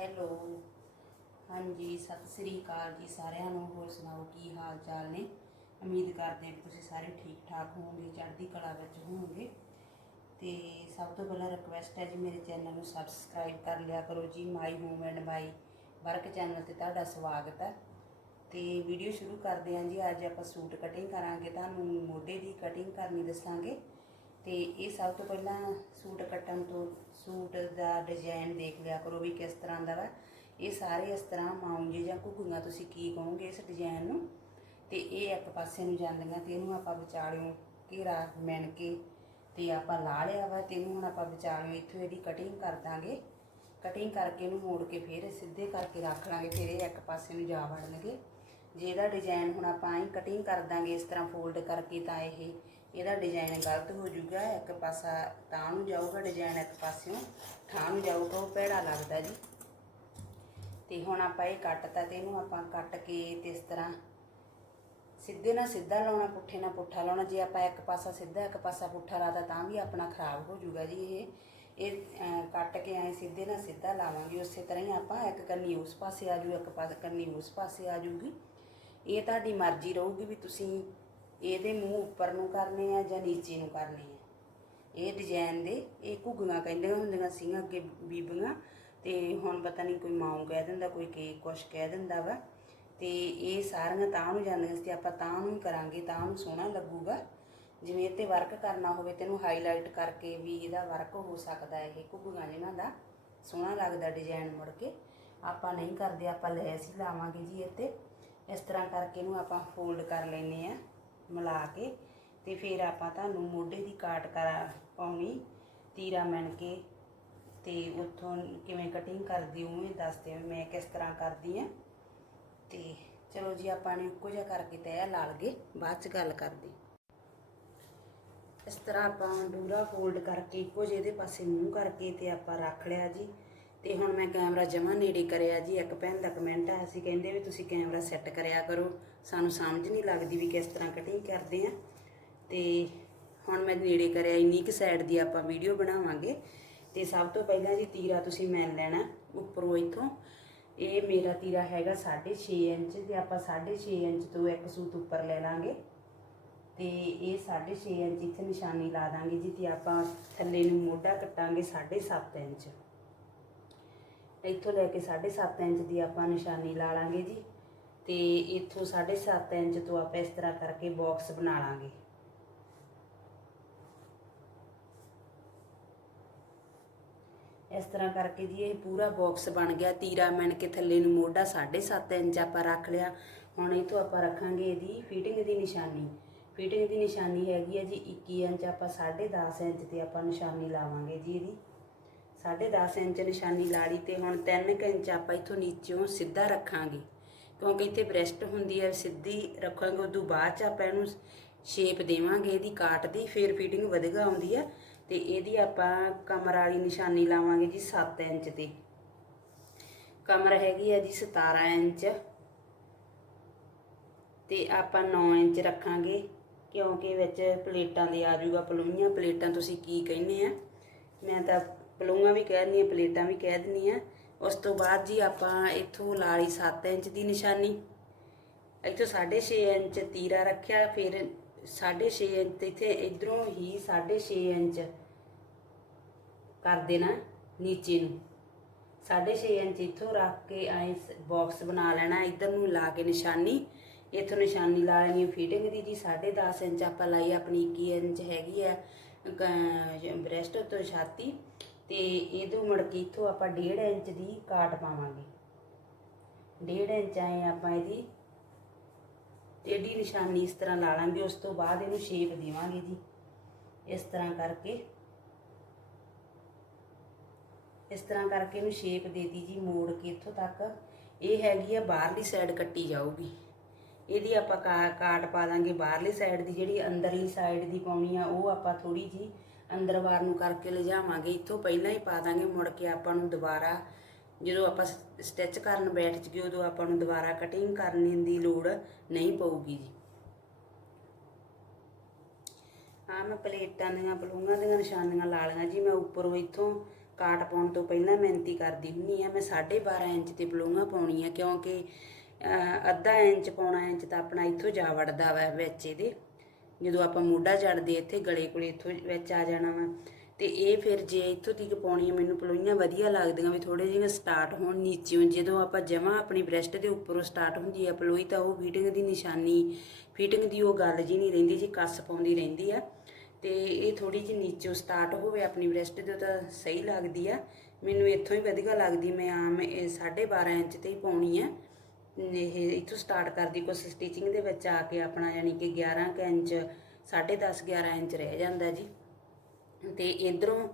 Hello. ਹਾਂਜੀ, ਸਤਿ ਸ੍ਰੀ ਅਕਾਲ ਜੀ ਸਾਰਿਆਂ ਨੂੰ। ਹੋਰ ਸੁਣਾਓ, ਕੀ ਹਾਲ ਚਾਲ ਨੇ? ਉਮੀਦ ਕਰਦੇ ਹਾਂ ਤੁਸੀਂ ਸਾਰੇ ਠੀਕ ਠਾਕ ਹੋਵੋਗੇ, ਚੜ੍ਹਦੀ ਕਲਾ ਵਿੱਚ ਹੋਵੋਗੇ। ਤੇ ਸਭ ਤੋਂ ਪਹਿਲਾਂ ਰਿਕਵੈਸਟ ਹੈ ਜੀ, ਮੇਰੇ ਚੈਨਲ ਨੂੰ ਸਬਸਕ੍ਰਾਈਬ ਕਰ ਲਿਆ ਕਰੋ ਜੀ my home and my work channel ਤੇ ਤੁਹਾਡਾ ਸਵਾਗਤ ਹੈ। ਤੇ ਵੀਡੀਓ ਸ਼ੁਰੂ ਕਰਦੇ ਹਾਂ ਜੀ, ਅੱਜ ਆਪਾਂ ਸੂਟ ਕਟਿੰਗ ਕਰਾਂਗੇ, ਤੁਹਾਨੂੰ ਮੋਢੇ ਦੀ ਕਟਿੰਗ ਕਰਨੀ ਦੱਸਾਂਗੇ। ਤੇ ਇਹ ਸਭ ਤੋਂ ਪਹਿਲਾਂ ਸੂਟ ਕੱਟਣ ਤੋਂ, ਸੂਟ ਦਾ ਡਿਜ਼ਾਈਨ ਦੇਖ ਲਿਆ ਕਰੋ ਵੀ ਕਿਸ ਤਰ੍ਹਾਂ ਦਾ ਵਾ। ਇਹ ਸਾਰੇ ਇਸ ਤਰ੍ਹਾਂ ਮਾਉਂਜੇ ਜਾਂ ਘੁੱਗੀਆਂ, ਤੁਸੀਂ ਕੀ ਕਹੋਗੇ ਇਸ ਡਿਜ਼ਾਈਨ ਨੂੰ? ਤੇ ਇਹ ਇੱਕ ਪਾਸੇ ਨੂੰ ਜਾਂਦੀਆਂ ਤੇ ਇਹਨੂੰ ਆਪਾਂ ਵਿਚਾਲਿਓਂ ਘੇਰਾ ਮਿਣ ਕੇ ਤੇ ਆਪਾਂ ਲਾ ਲਿਆ ਵਾ ਤੇ ਇਹਨੂੰ ਹੁਣ ਆਪਾਂ ਵਿਚਾਲਿਓਂ, ਇੱਥੋਂ ਇਹਦੀ ਕਟਿੰਗ ਕਰ ਦਾਂਗੇ। ਕਟਿੰਗ ਕਰਕੇ ਇਹਨੂੰ ਮੋੜ ਕੇ ਫਿਰ ਸਿੱਧੇ ਕਰਕੇ ਰੱਖ ਲਾਂਗੇ, ਫਿਰ ਇਹ ਇੱਕ ਪਾਸੇ ਨੂੰ ਜਾ ਵੜਨਗੇ। ਜੇ ਇਹਦਾ ਡਿਜ਼ਾਈਨ ਹੁਣ ਆਪਾਂ ਹੀ ਕਟਿੰਗ ਕਰ ਦਾਂਗੇ, ਇਸ ਤਰ੍ਹਾਂ ਫੋਲਡ ਕਰਕੇ ਤਾਂ ਇਹ, ਇਹਦਾ ਡਿਜ਼ਾਈਨ ਗਲਤ ਹੋ ਜਾਊਗਾ, ਇੱਕ ਪਾਸਾ ਤਾਂ ਨੂੰ ਜਾਊਗਾ ਡਿਜ਼ਾਈਨ ਇੱਕ ਪਾਸਿਓਂ ਠਾਂ ਨੂੰ ਜਾਊਗਾ, ਉਹ ਭੈੜਾ ਲੱਗਦਾ ਜੀ। ਤੇ ਹੁਣ ਆਪਾਂ ਇਹ ਕੱਟਤਾ ਤੇ ਇਹਨੂੰ ਆਪਾਂ ਕੱਟ ਕੇ ਤੇ ਇਸ ਤਰ੍ਹਾਂ ਸਿੱਧੇ ਨਾਲ ਸਿੱਧਾ ਲਾਉਣਾ, ਪੁੱਠੇ ਨਾਲ ਪੁੱਠਾ ਲਾਉਣਾ, ਜੇ ਆਪਾਂ ਇੱਕ ਪਾਸਾ ਸਿੱਧਾ, ਇੱਕ ਪਾਸਾ ਪੁੱਠਾ ਲਾਦਾ ਤਾਂ ਵੀ ਆਪਣਾ ਖਰਾਬ ਹੋ ਜਾਊਗਾ ਜੀ ਇਹ। ਇਹ ਕੱਟ ਕੇ ਐ ਸਿੱਧੇ ਨਾਲ ਸਿੱਧਾ ਲਾਵਾਂਗੇ, ਉਸੇ ਤਰ੍ਹਾਂ ਹੀ ਆਪਾਂ ਇੱਕ ਕੰਨੀ ਉਸ ਪਾਸੇ ਆ ਜੂ ਇੱਕ ਪਾਸੇ, ਕੰਨੀ ਉਸ ਪਾਸੇ ਆ ਜੂਗੀ ਇਹ ਤੁਹਾਡੀ ਮਰਜ਼ੀ ਰਹੂਗੀ ਵੀ ਤੁਸੀਂ ਇਹਦੇ ਮੂੰਹ ਉੱਪਰ ਨੂੰ ਕਰਨੇ ਆ ਜਾਂ ਨੀਚੇ ਨੂੰ ਕਰਨੇ ਆ। ਇਹ ਡਿਜ਼ਾਈਨ ਦੇ ਇਹ ਘੁੱਗੀਆਂ ਕਹਿੰਦੀਆਂ ਹੁੰਦੀਆਂ ਸੀ ਅੱਗੇ ਬੀਬੀਆਂ। ਤੇ ਹੁਣ ਪਤਾ ਨਹੀਂ ਕੋਈ ਮਾਂ ਕਹਿ ਦਿੰਦਾ, ਕੋਈ ਕੀ ਕੁਛ ਕਹਿ ਦਿੰਦਾ ਵਾ। ਤੇ ਇਹ ਸਾਰੀਆਂ ਤਾਂ ਨੂੰ ਜਾਂਦੀਆਂ ਸੀ ਤੇ ਆਪਾਂ ਤਾਂ ਨੂੰ ਹੀ ਕਰਾਂਗੇ, ਤਾਂ ਨੂੰ ਸੋਹਣਾ ਲੱਗੂਗਾ। ਜਿਵੇਂ ਇਹ ਤੇ ਵਰਕ ਕਰਨਾ ਹੋਵੇ, ਤੈਨੂੰ ਹਾਈਲਾਈਟ ਕਰਕੇ ਵੀ ਇਹਦਾ ਵਰਕ ਹੋ ਸਕਦਾ ਇਹ ਘੁੱਗੀਆਂ ਜਿਹਨਾਂ ਦਾ ਸੋਹਣਾ ਲੱਗਦਾ ਡਿਜ਼ਾਈਨ ਮੁੜ ਕੇ। ਆਪਾਂ ਨਹੀਂ ਕਰਦੇ, ਆਪਾਂ ਲੈਸ ਹੀ ਲਾਵਾਂਗੇ ਜੀ ਇਹ ਤੇ ਇਸ ਤਰ੍ਹਾਂ ਕਰਕੇ ਇਹਨੂੰ ਆਪਾਂ ਫੋਲਡ ਕਰ ਲੈਨੇ ਆ ਮਿਲਾ ਕੇ ਤੇ ਫਿਰ ਆਪਾਂ ਤੁਹਾਨੂੰ ਮੋਢੇ ਦੀ ਕਾਟ ਕਰਾ ਪਾਉਣੀ, ਤੀਰਾ ਮਣ ਕੇ ਤੇ ਉੱਥੋਂ ਕਿਵੇਂ ਕਟਿੰਗ ਕਰਦੀ ਉਵੇਂ ਦੱਸਦੇ ਹਾਂ ਮੈਂ ਕਿਸ ਤਰ੍ਹਾਂ ਕਰਦੀ ਆ ਤੇ ਚਲੋ ਜੀ ਆਪਾਂ ਨੇ ਇੱਕੋ ਜਿਹਾ ਕਰਕੇ ਤੈਅ ਲਾ ਲਗੇ ਬਾਅਦ ਚ ਗੱਲ ਕਰਦੇ ਇਸ ਤਰ੍ਹਾਂ ਆਪਾਂ ਡੂਰਾ ਫੋਲਡ ਕਰਕੇ ਇੱਕੋ ਜਿਹੇ ਦੇ ਪਾਸੇ ਮੂੰਹ ਕਰਕੇ ਤੇ ਆਪਾਂ ਰੱਖ ਲਿਆ ਜੀ। ਤੇ ਹੁਣ ਮੈਂ ਕੈਮਰਾ ਜਮਾ ਨੇੜੇ ਕਰਿਆ ਜੀ, ਇੱਕ ਭੈਣ ਦਾ ਕਮੈਂਟ ਆਇਆ ਸੀ, ਕਹਿੰਦੇ ਵੀ ਤੁਸੀਂ ਕੈਮਰਾ ਸੈੱਟ ਕਰਿਆ ਕਰੋ। ਸਾਨੂੰ ਸਮਝ ਨਹੀਂ ਲੱਗਦੀ ਵੀ ਕਿਸ ਤਰ੍ਹਾਂ ਕਟਿੰਗ ਕਰਦੇ ਆ। ਤੇ ਹੁਣ ਮੈਂ ਨੇੜੇ ਕਰਿਆ, ਇੰਨੀ ਕਿ ਸਾਈਡ ਦੀ ਆਪਾਂ ਵੀਡੀਓ ਬਣਾਵਾਂਗੇ। ਤੇ ਸਭ ਤੋਂ ਪਹਿਲਾਂ ਜੀ ਤੀਰਾ ਤੁਸੀਂ ਮੈਨ ਲੈਣਾ ਉੱਪਰੋਂ ਇੱਥੋਂ। ਇਹ ਮੇਰਾ ਤੀਰਾ ਹੈਗਾ 6.5 ਇੰਚ ਤੇ ਆਪਾਂ 6.5 ਇੰਚ ਤੋਂ ਇੱਕ ਸੂਤ ਉੱਪਰ ਲੈ ਲਾਂਗੇ। ਤੇ ਇਹ 6.5 ਇੰਚ ਇੱਥੇ ਨਿਸ਼ਾਨੀ ਲਾ ਦਾਂਗੇ ਜੀ ਤੇ ਆਪਾਂ ਥੱਲੇ ਨੂੰ ਮੋਢਾ ਕੱਟਾਂਗੇ 7.5 ਇੰਚ। ਇੱਥੋਂ ਲੈ ਕੇ 7.5 ਇੰਚ ਦੀ ਆਪਾਂ ਨਿਸ਼ਾਨੀ ਲਾ ਲਾਂਗੇ ਜੀ। ਤੇ ਇੱਥੋਂ 7.5 ਇੰਚ ਤੋਂ ਆਪਾਂ ਇਸ ਤਰ੍ਹਾਂ ਕਰਕੇ ਬਾਕਸ ਬਣਾ ਲਾਂਗੇ। ਇਸ ਤਰ੍ਹਾਂ ਕਰਕੇ ਜੀ ਇਹ ਪੂਰਾ ਬਾਕਸ ਬਣ ਗਿਆ। ਤੀਰਾ ਮਣ ਕੇ ਥੱਲੇ ਨੂੰ ਮੋਢਾ 7.5 ਇੰਚ ਆਪਾਂ ਰੱਖ ਲਿਆ। ਹੁਣ ਇਹ ਤੋਂ ਆਪਾਂ ਰੱਖਾਂਗੇ ਇਹਦੀ ਫਿਟਿੰਗ ਦੀ ਨਿਸ਼ਾਨੀ। ਫਿਟਿੰਗ ਦੀ ਨਿਸ਼ਾਨੀ ਹੈਗੀ ਹੈ ਜੀ 21 ਇੰਚ। ਆਪਾਂ 10.5 ਇੰਚ ਤੇ ਆਪਾਂ ਨਿਸ਼ਾਨੀ ਲਾਵਾਂਗੇ ਜੀ ਇਹਦੀ। 10.5 ਇੰਚ ਨਿਸ਼ਾਨੀ ਲਾ ਲਈ ਤੇ ਹੁਣ 3 ਇੰਚ ਆਪਾਂ ਇਥੋਂ ਨੀਚੇੋਂ ਸਿੱਧਾ ਰੱਖਾਂਗੇ। ਕਿਉਂਕਿ ਇੱਥੇ ਬ੍ਰੈਸਟ ਹੁੰਦੀ ਹੈ ਸਿੱਧੀ ਰੱਖਾਂਗੇ, ਉਦੋਂ ਬਾਅਦ ਚ ਆਪਾਂ ਇਹਨੂੰ ਸ਼ੇਪ ਦੇਵਾਂਗੇ, ਇਹਦੀ ਕਾਟ ਦੀ ਫਿਰ ਫਿਟਿੰਗ ਵਧੀਆ ਆਉਂਦੀ ਹੈ ਤੇ ਇਹਦੀ ਆਪਾਂ ਕਮਰ ਵਾਲੀ ਨਿਸ਼ਾਨੀ ਲਾਵਾਂਗੇ ਜੀ 7 ਇੰਚ ਤੇ। ਕਮਰ ਹੈਗੀ ਹੈ ਜੀ 17 ਇੰਚ। ਤੇ ਆਪਾਂ 9 ਇੰਚ ਰੱਖਾਂਗੇ, ਕਿਉਂਕਿ ਵਿੱਚ ਪਲੇਟਾਂ ਦੇ ਆ ਜਾਊਗਾ ਪਲੂਈਆਂ ਪਲੇਟਾਂ ਤੁਸੀਂ ਕੀ ਕਹਿੰਦੇ ਆ। ਮੈਂ ਤਾਂ ਪਲੂਆਂ ਵੀ ਕਹਿ ਦਿੰਦੀਆਂ ਪਲੇਟਾਂ ਵੀ ਕਹਿ ਦਿੰਦੀਆਂ ਉਸ ਤੋਂ ਬਾਅਦ ਜੀ ਆਪਾਂ ਇੱਥੋਂ ਲਾ ਲਈ 7 ਇੰਚ ਦੀ ਨਿਸ਼ਾਨੀ। ਇੱਥੋਂ 6.5 ਇੰਚ ਤੀਰਾ ਰੱਖਿਆ, ਫਿਰ 6.5 ਇੰਚ ਤੇ ਇੱਥੇ ਇਧਰੋਂ ਹੀ 6.5 ਇੰਚ ਕਰ ਦੇਣਾ ਨੀਚੇ ਨੂੰ। 6.5 ਇੰਚ ਇੱਥੋਂ ਰੱਖ ਕੇ ਐ ਬਾਕਸ ਬਣਾ ਲੈਣਾ, ਇਧਰ ਨੂੰ ਲਾ ਕੇ ਨਿਸ਼ਾਨੀ। ਇੱਥੋਂ ਨਿਸ਼ਾਨੀ ਲਾ ਲੈਣੀ ਫਿਟਿੰਗ ਦੀ ਜੀ 10.5 ਇੰਚ ਆਪਾਂ ਲਾਈ ਆਪਣੀ 21 ਇੰਚ ਹੈਗੀ ਆ ਬ੍ਰੈਸਟ ਤੋਂ ਛਾਤੀ। ਤੇ ਇਹਦੋਂ ਮੁੜ ਕੇ ਇੱਥੋਂ ਆਪਾਂ 1.5 ਇੰਚ ਦੀ ਕਾਟ ਪਾਵਾਂਗੇ। 1.5 ਇੰਚ ਆਏ ਆਪਾਂ ਇਹਦੀ ਟੇਢੀ ਨਿਸ਼ਾਨੀ ਇਸ ਤਰ੍ਹਾਂ ਲਾ ਲਾਂਗੇ, ਉਸ ਤੋਂ ਬਾਅਦ ਇਹਨੂੰ ਸ਼ੇਪ ਦੇਵਾਂਗੇ ਜੀ। ਇਸ ਤਰ੍ਹਾਂ ਕਰਕੇ, ਇਸ ਤਰ੍ਹਾਂ ਕਰਕੇ ਇਹਨੂੰ ਸ਼ੇਪ ਦੇਤੀ ਜੀ, ਮੋੜ ਕੇ ਇੱਥੋਂ ਤੱਕ। ਇਹ ਹੈਗੀ ਆ ਬਾਹਰਲੀ ਸਾਈਡ ਕੱਟੀ ਜਾਊਗੀ। ਇਹਦੀ ਆਪਾਂ ਕਾ- ਕਾਟ ਪਾ ਦਾਂਗੇ ਬਾਹਰਲੀ ਸਾਈਡ ਦੀ, ਜਿਹੜੀ ਅੰਦਰਲੀ ਸਾਈਡ ਦੀ ਪਾਉਣੀ ਆ, ਉਹ ਆਪਾਂ ਥੋੜੀ ਜੀ ਅੰਦਰ ਬਾਹਰ ਨੂੰ ਕਰਕੇ ਲਿਜਾਵਾਂਗੇ, ਇੱਥੋਂ ਪਹਿਲਾਂ ਹੀ ਪਾ ਦਾਂਗੇ, ਮੁੜ ਕੇ ਆਪਾਂ ਨੂੰ ਦੁਬਾਰਾ ਜਦੋਂ ਆਪਾਂ ਸਟਿਚ ਕਰਨ ਬੈਠ ਜਗੇ ਉਦੋਂ ਆਪਾਂ ਨੂੰ ਦੁਬਾਰਾ ਕਟਿੰਗ ਕਰਨ ਦੀ ਲੋੜ ਨਹੀਂ ਪਊਗੀ ਜੀ। ਆ ਮੈਂ ਪਲੇਟਾਂ ਦੀਆਂ, ਪਲੂੰਗਾਂ ਦੀਆਂ ਨਿਸ਼ਾਨੀਆਂ ਲਾ ਲਈਆਂ ਜੀ, ਮੈਂ ਉੱਪਰੋਂ ਇੱਥੋਂ ਕਾਟ ਪਾਉਣ ਤੋਂ ਪਹਿਲਾਂ ਮਿਹਨਤੀ ਕਰਦੀ ਹੁੰਨੀ ਆ ਮੈਂ 12.5 ਇੰਚ ਤੇ ਬਲੂੰਗਾ ਪਾਉਣੀ ਆ ਕਿਉਂਕਿ ਅੱਧਾ ਇੰਚ ਪੌਣਾ ਇੰਚ ਤਾਂ ਆਪਣਾ ਇੱਥੋਂ ਜਾ ਵੜਦਾ ਵਾ ਵਿੱਚ ਇਹਦੇ। ਜਦੋਂ ਆਪਾਂ ਮੋਢਾ ਜੜਦੇ ਇੱਥੇ ਗਲੇ ਕੋਲੇ ਇੱਥੋਂ ਵਿੱਚ ਆ ਜਾਣਾ ਵਾ, ਤੇ ਇਹ ਫਿਰ ਜੇ ਇੱਥੋਂ ਤੀਕ ਪਾਉਣੀ ਮੈਨੂੰ ਪਲੋਈਆਂ ਵਧੀਆ ਲੱਗਦੀਆਂ ਵੀ ਥੋੜੇ ਜਿਹੀਆਂ ਸਟਾਰਟ ਹੋਣ ਨੀਚਿਓਂ, ਜਦੋਂ ਆਪਾਂ ਜਮਾਂ ਆਪਣੀ ਬ੍ਰੈਸਟ ਦੇ ਉੱਪਰੋਂ ਸਟਾਰਟ ਹੁੰਦੀ ਆ, ਪਲੋਈ ਤਾਂ ਉਹ ਫੀਟਿੰਗ ਦੀ ਨਿਸ਼ਾਨੀ ਫੀਟਿੰਗ ਦੀ ਉਹ ਗੱਲ ਜੀ ਨਹੀਂ ਰਹਿੰਦੀ, ਜੀ ਕੱਸ ਪਾਉਂਦੀ ਰਹਿੰਦੀ ਆ, ਤੇ ਇਹ ਥੋੜੀ ਜਿਹੀ ਨੀਚੋਂ ਸਟਾਰਟ ਹੋਵੇ ਆਪਣੀ ਬ੍ਰੈਸਟ ਦੇ ਤਾਂ ਸਹੀ ਲੱਗਦੀ ਆ, ਮੈਨੂੰ ਇੱਥੋਂ ਹੀ ਵਧੀਆ ਲੱਗਦੀ, ਮੈਂ ਆਮ ਇਹ 12.5 ਇੰਚ ਤੇ ਹੀ ਪਾਉਣੀ ਆ ਇਹ ਇੱਥੋਂ ਸਟਾਰਟ ਕਰਦੀ ਕੁਛ ਸਟਿਚਿੰਗ ਦੇ ਵਿੱਚ ਆ ਕੇ ਆਪਣਾ ਯਾਨੀ ਕਿ 11 ਕੁ ਇੰਚ 10.5 11 ਇੰਚ ਰਹਿ ਜਾਂਦਾ ਜੀ। ਤੇ ਇਧਰੋਂ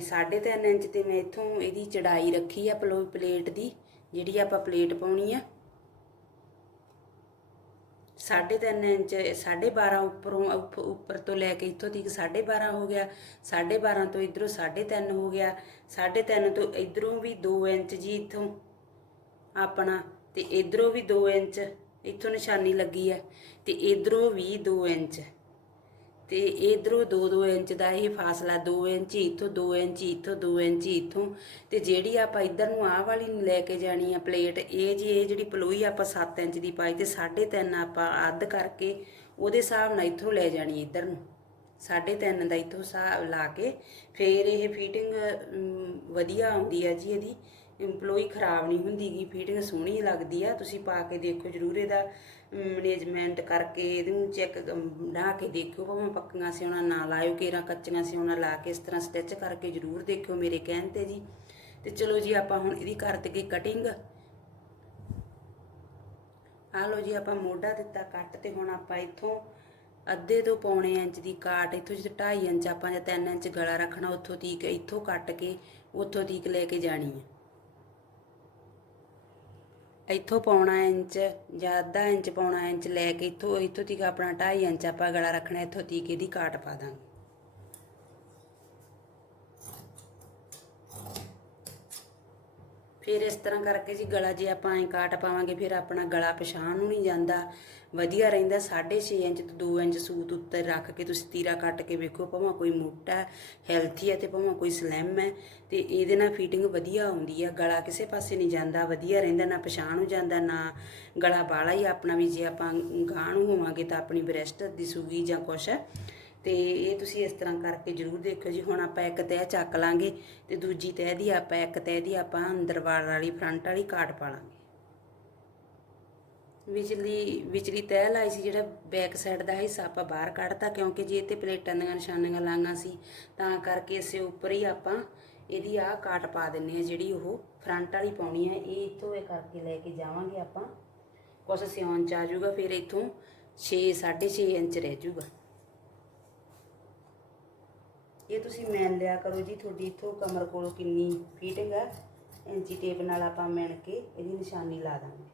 3.5 ਇੰਚ ਤੇ ਮੈਂ ਇੱਥੋਂ ਇਹਦੀ ਚੜਾਈ ਰੱਖੀ ਆ ਪਲੋ, ਪਲੇਟ ਦੀ, ਜਿਹੜੀ ਆਪਾਂ ਪਲੇਟ ਪਾਉਣੀ ਆ। 3.5 ਇੰਚ 12.5 ਉੱਪਰੋਂ, ਉੱਪ- ਉੱਪਰ ਤੋਂ ਲੈ ਕੇ ਇੱਥੋਂ ਤੱਕ 12.5 ਹੋ ਗਿਆ 12.5 ਤੋਂ ਇਧਰੋਂ 3.5 ਹੋ ਗਿਆ 3.5 ਤੋਂ ਇਧਰੋਂ ਵੀ 2 ਇੰਚ ਜੀ ਇੱਥੋਂ ਆਪਣਾ ਤੇ ਇਧਰੋਂ ਵੀ 2 ਇੰਚ, ਇੱਥੋਂ ਨਿਸ਼ਾਨੀ ਲੱਗੀ ਆ, ਤੇ ਇਧਰੋਂ ਵੀ 2 ਇੰਚ। ਤੇ ਇਧਰੋਂ 2-2 ਇੰਚ ਦਾ ਇਹ ਫਾਸਲਾ 2 ਇੰਚ, ਇੱਥੋਂ 2 ਇੰਚ, ਇੱਥੋਂ 2 ਇੰਚ, ਇੱਥੋਂ। ਤੇ ਜਿਹੜੀ ਆਪਾਂ ਇਧਰ ਨੂੰ ਆਹ ਵਾਲੀ ਲੈ ਕੇ ਜਾਣੀ ਆ ਪਲੇਟ, ਇਹ ਜੀ, ਇਹ ਜਿਹੜੀ ਪਲੋਈ ਆਪਾਂ 7 ਇੰਚ ਦੀ ਪਾਈ ਤੇ 3.5 ਆਪਾਂ ਅੱਧ ਕਰਕੇ ਉਹਦੇ ਹਿਸਾਬ ਨਾਲ ਇੱਥੋਂ ਲੈ ਜਾਣੀ ਇਧਰ ਨੂੰ। 3.5 ਦਾ ਇੱਥੋਂ ਹਿਸਾਬ ਲਾ ਕੇ ਫੇਰ ਇਹ ਫਿਟਿੰਗ ਵਧੀਆ ਆਉਂਦੀ ਆ ਜੀ ਇਹਦੀ। EMPLOYEE ਖਰਾਬ ਨਹੀਂ ਹੁੰਦੀ ਗੀ ਫਿਟਿੰਗ ਸੋਹਣੀ ਲੱਗਦੀ ਆ, ਤੁਸੀਂ ਪਾ ਕੇ ਦੇਖੋ ਜਰੂਰ ਇਹਦਾ ਮੈਨੇਜਮੈਂਟ ਕਰਕੇ ਇਹਨੂੰ ਚੈੱਕ ਬਣਾ ਕੇ ਦੇਖਿਓ, ਭਾਵੇਂ ਪੱਕੀਆਂ ਸਿਉਣਾ ਨਾ ਲਾਇਓ, ਕੇਰਾ ਕੱਚੀਆਂ ਸਿਉਣਾ ਲਾ ਕੇ ਇਸ ਤਰ੍ਹਾਂ ਸਟਿਚ ਕਰਕੇ ਜਰੂਰ ਦੇਖਿਓ ਮੇਰੇ ਕਹਿਣ ਤੇ ਜੀ। ਤੇ ਚਲੋ ਜੀ, ਆਪਾਂ ਹੁਣ ਇਹਦੀ ਕਰ ਦਈਏ ਕਟਿੰਗ ਆ ਲਓ ਜੀ, ਆਪਾਂ ਮੋਢਾ ਦਿੱਤਾ ਕੱਟ ਤੇ ਹੁਣ ਆਪਾਂ ਇੱਥੋਂ ਅੱਧੇ ਤੋਂ ਪੌਣੇ ਇੰਚ ਦੀ ਕਾਟ, ਇੱਥੋਂ ਜਿੱਥੇ 2.5 ਇੰਚ ਆਪਾਂ ਜਾਂ 3 ਇੰਚ ਗਲਾ ਰੱਖਣਾ, ਉੱਥੋਂ ਤੀਕ ਇੱਥੋਂ ਕੱਟ ਕੇ, ਉੱਥੋਂ ਤੀਕ ਲੈ ਕੇ ਜਾਣੀ ਹੈ। ਇੱਥੋਂ ਪੌਣਾ ਇੰਚ ਜਾਂ ਅੱਧਾ ਇੰਚ ਪੌਣਾ ਇੰਚ ਲੈ ਕੇ ਇੱਥੋਂ ਇੱਥੋਂ ਤੀਕ ਆਪਣਾ 2.5 ਇੰਚ ਆਪਾਂ ਗਲਾ ਰੱਖਣਾ, ਇੱਥੋਂ ਤੀਕ ਇਹਦੀ ਕਾਟ ਪਾ ਦਾਂਗੇ। ਫਿਰ ਇਸ ਤਰ੍ਹਾਂ ਕਰਕੇ ਜੀ ਗਲਾ ਜੇ ਆਪਾਂ ਐਂ ਕਾਟ ਪਾਵਾਂਗੇ, ਫਿਰ ਆਪਣਾ ਗਲਾ ਪਛਾਣ ਨੂੰ ਨਹੀਂ ਜਾਂਦਾ। ਵਧੀਆ ਰਹਿੰਦਾ 6.5 ਇੰਚ ਤੋਂ 2 ਇੰਚ ਸੂਤ ਉੱਤੇ ਰੱਖ ਕੇ ਤੁਸੀਂ ਤੀਰਾ ਕੱਟ ਕੇ ਵੇਖੋ, ਭਾਵੇਂ ਕੋਈ ਮੋਟਾ ਹੈਲਥੀ ਹੈ ਤੇ ਭਾਵੇਂ ਕੋਈ ਸਲਿਮ ਹੈ ਤੇ ਇਹਦੇ ਨਾਲ ਫਿਟਿੰਗ ਵਧੀਆ ਆਉਂਦੀ ਆ। ਗਲਾ ਕਿਸੇ ਪਾਸੇ ਨਹੀਂ ਜਾਂਦਾ, ਵਧੀਆ ਰਹਿੰਦਾ, ਨਾ ਪਛਾਣ ਹੋ ਜਾਂਦਾ, ਨਾ ਗਲਾ ਬਾਲਾ ਹੀ ਆਪਣਾ ਵੀ, ਜੇ ਆਪਾਂ ਗਾਂਹ ਹੋਵਾਂਗੇ ਤਾਂ ਆਪਣੀ ਬ੍ਰੈਸਟ ਦਿਸੂਗੀ ਜਾਂ ਕੁਛ। ਤੇ ਇਹ ਤੁਸੀਂ ਇਸ ਤਰ੍ਹਾਂ ਕਰਕੇ ਜਰੂਰ ਦੇਖਿਓ ਜੀ। ਹੁਣ ਆਪਾਂ ਇੱਕ ਤਹਿ ਚੱਕ ਲਾਂਗੇ ਤੇ ਦੂਜੀ ਤਹਿ ਦੀ ਆਪਾਂ, ਇੱਕ ਤਹਿ ਦੀ ਆਪਾਂ ਅੰਦਰ ਵਾਲ ਵਾਲੀ ਫਰੰਟ ਵਾਲੀ ਕਾਟ ਪਾ ਲਾਂਗੇ। ਵਿਚਲੀ ਵਿਚਲੀ ਤਹਿ ਲਾਈ ਸੀ, ਜਿਹੜਾ ਬੈਕ ਸਾਈਡ ਦਾ ਹਿੱਸਾ ਆਪਾਂ ਬਾਹਰ ਕੱਢਤਾ, ਕਿਉਂਕਿ ਜੇ ਤੇ ਪਲੇਟਾਂ ਦੀਆਂ ਨਿਸ਼ਾਨੀਆਂ ਲਾਂਗਾ ਸੀ, ਤਾਂ ਕਰਕੇ ਇਸੇ ਉੱਪਰ ਹੀ ਆਪਾਂ ਇਹਦੀ ਆਹ ਕਾਟ ਪਾ ਦਿੰਨੇ ਆ ਜਿਹੜੀ ਉਹ ਫਰੰਟ ਵਾਲੀ ਪਾਉਣੀ ਹੈ। ਇਹ ਇੱਥੋਂ ਇਹ ਕਰਕੇ ਲੈ ਕੇ ਜਾਵਾਂਗੇ ਆਪਾਂ। ਕੁਛ ਸਿਉਣ ਚ ਆ ਜਾਊਗਾ, ਫਿਰ ਇੱਥੋਂ 6 6.5 ਇੰਚ ਰਹਿ ਜਾਊਗਾ। ਇਹ ਤੁਸੀਂ ਮੈਨ ਲਿਆ ਕਰੋ ਜੀ, ਤੁਹਾਡੀ ਇੱਥੋਂ ਕਮਰ ਕੋਲੋਂ ਕਿੰਨੀ ਫੀਟਿੰਗ ਹੈ। ਇੰਚੀ ਟੇਪ ਨਾਲ ਆਪਾਂ ਮਿਣ ਕੇ ਇਹਦੀ ਨਿਸ਼ਾਨੀ ਲਾ ਦਾਂਗੇ।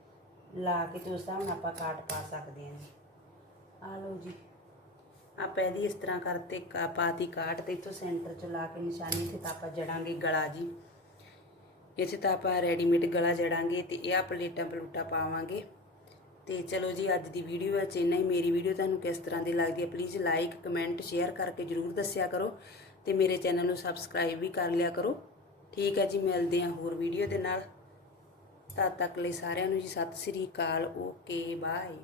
ਲਾ ਕੇ ਤੇ ਉਸ ਹਿਸਾਬ ਨਾਲ ਆਪਾਂ ਕਾਟ ਪਾ ਸਕਦੇ ਹਾਂ ਜੀ। ਆ ਲਓ ਜੀ। ਆਪਾਂ ਇਹਦੀ ਇਸ ਤਰ੍ਹਾਂ ਕਰਤੇ, ਕਾ, ਪਾਤੀ ਕਾਟ ਤੇ ਇੱਥੋਂ ਸੈਂਟਰ ਚ ਲਾ ਕੇ ਨਿਸ਼ਾਨੀ ਤੇ ਤਾਂ ਆਪਾਂ ਜੜਾਂਗੇ ਗਲਾ ਜੀ। ਇੱਥੇ ਤਾਂ ਆਪਾਂ ਰੈਡੀਮੇਡ ਗਲਾ ਜੜਾਂਗੇ ਤੇ ਇਹ ਆ ਪਲੇਟਾਂ ਪਲੂਟਾਂ ਪਾਵਾਂਗੇ। ਤੇ ਚਲੋ ਜੀ, ਅੱਜ ਦੀ ਵੀਡੀਓ ਵਿੱਚ ਇੰਨਾ ਹੀ। ਮੇਰੀ ਵੀਡੀਓ ਤੁਹਾਨੂੰ ਕਿਸ ਤਰ੍ਹਾਂ ਦੀ ਲੱਗਦੀ ਹੈ ਪਲੀਜ਼ ਲਾਈਕ ਕਮੈਂਟ ਸ਼ੇਅਰ ਕਰਕੇ ਜਰੂਰ ਦੱਸਿਆ ਕਰੋ। ਤੇ ਮੇਰੇ ਚੈਨਲ ਨੂੰ ਸਬਸਕ੍ਰਾਈਬ ਵੀ ਕਰ ਲਿਆ ਕਰੋ। ਠੀਕ ਹੈ ਜੀ, ਮਿਲਦੇ ਹਾਂ ਹੋਰ ਵੀਡੀਓ ਦੇ ਨਾਲ। ਤਦ ਤੱਕ ਲਈ ਸਾਰਿਆਂ ਨੂੰ ਜੀ ਸਤਿ ਸ੍ਰੀ ਅਕਾਲ ਓਕੇ ਬਾਏ।